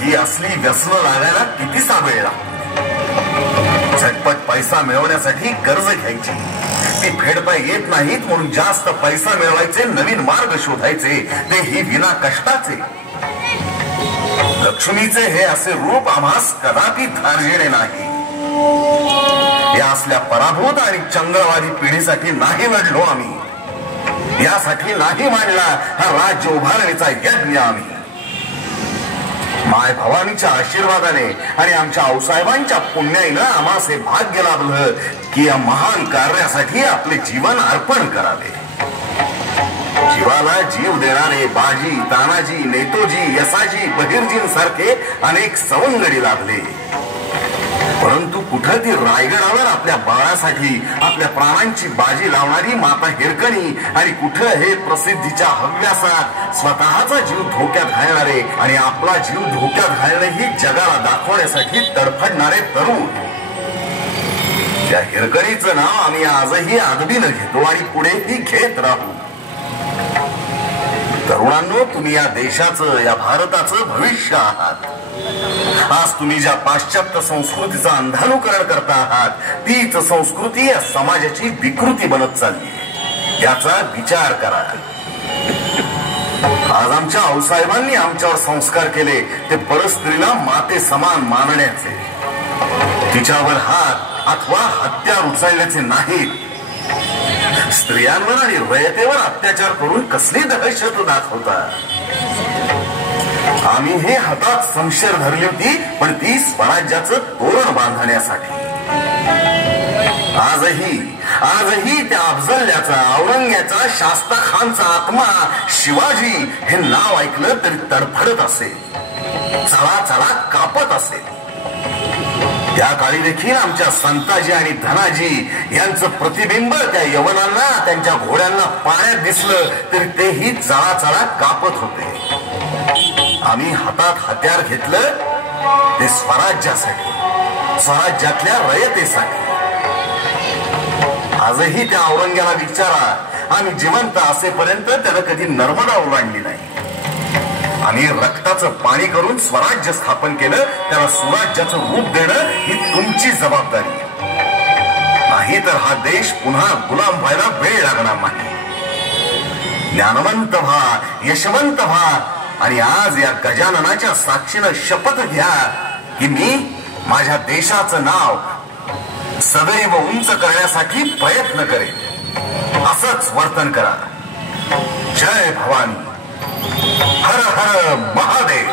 ही असली व्यसनं लागायला कितीसा वेळ लागतो. झटपट पैसा मिळवण्यासाठी कर्ज घ्यायची, ती फेडता येत नाहीत म्हणून जास्त पैसा मिळवायचे नवीन मार्ग शोधायचे, तेही विना कष्टाचे. लक्ष्मीचे हे असे रूप आम्हास कदापि धार्जिणे नाही. या असल्या पराभूत आणि चंद्रवादी पिढीसाठी नाही लढलो आम्ही. यासाठी नाही मांडला हा राज्य उभारणीचा यज्ञ आम्ही. माय भवानीच्या आशीर्वादाने आणि आमच्या आऊसाहेबांच्या पुण्याईनं आम्हास हे भाग्य लाभलं की या महान कार्यासाठी आपले जीवन अर्पण करावे. जीवाला जीव देणारे बाजी, तानाजी, नेतोजी, यसाजी, बहिर्जींसारखे अनेक सवंगडी लाभले. परंतु कुठं ती रायगडावर आपल्या बाळासाठी आपल्या प्राणांची बाजी लावणारी माता हिरकणी आणि कुठं हे प्रसिद्धीच्या हव्यासात स्वतःचा जीव धोक्यात घालणारे आणि आपला जीव धोक्यात घालणे ही जगाला दाखवण्यासाठी तडफडणारे तरुण. त्या हिरकणीचं नाव आम्ही आजही आदबीनं घेतो आणि पुढेही घेत राहू. तरुणांनो, तुम्ही या देशाचं, या भारताचं भविष्य आहात. आज तुम्ही ज्या पाश्चात्य संस्कृतीचं अंधानुकरण करता आहात तीच संस्कृती या समाजाची विकृती बनत चालली. याचा विचार करा. आज आमच्या आऊसाहेबांनी आमच्यावर संस्कार केले ते परस्त्रीला माते समान मानण्याचे, तिच्यावर हात अथवा हत्यार उचलण्याचे नाहीत. स्त्रियांवर आणि रयतेवर अत्याचार करून कसली दहशत दाखवतात. आम्ही हे हातात शमशेर धरली होती, पण ती स्वराज्याचं तोरण बांधण्यासाठी. आजही त्या अफजल्याचा, औरंग्याचा, शास्ता खानचा आत्मा शिवाजी हे नाव ऐकलं तरी तडफडत असेल, चला चला कापत असेल. त्या काळी देखील आमच्या संताजी आणि धनाजी यांचं प्रतिबिंब त्या यवनांना, त्यांच्या घोड्यांना पाण्यात दिसलं तरी तेही चळा चळा कापत होते. आम्ही हातात हत्यार घेतलं ते स्वराज्यासाठी, स्वराज्यातल्या रयतेसाठी. आजही त्या औरंग्याला विचारा, आम्ही जिवंत असेपर्यंत त्यानं कधी नर्मदा ओलांडली नाही. आम्ही रक्ताचं पाणी करून स्वराज्य स्थापन केलं, त्याला सुराज्याचं रूप देणं ही तुमची जबाबदारी. नाही तर हा देश पुन्हा गुलाम व्हायला वेळ लागणार नाही. ज्ञानवंत व्हा, यशवंत व्हा आणि आज या गजाननाच्या साक्षीनं शपथ घ्या की मी माझ्या देशाचं नाव सदैव उंच करण्यासाठी प्रयत्न करेन. असंच वर्तन करा. जय भवानी. हर हर महादेव.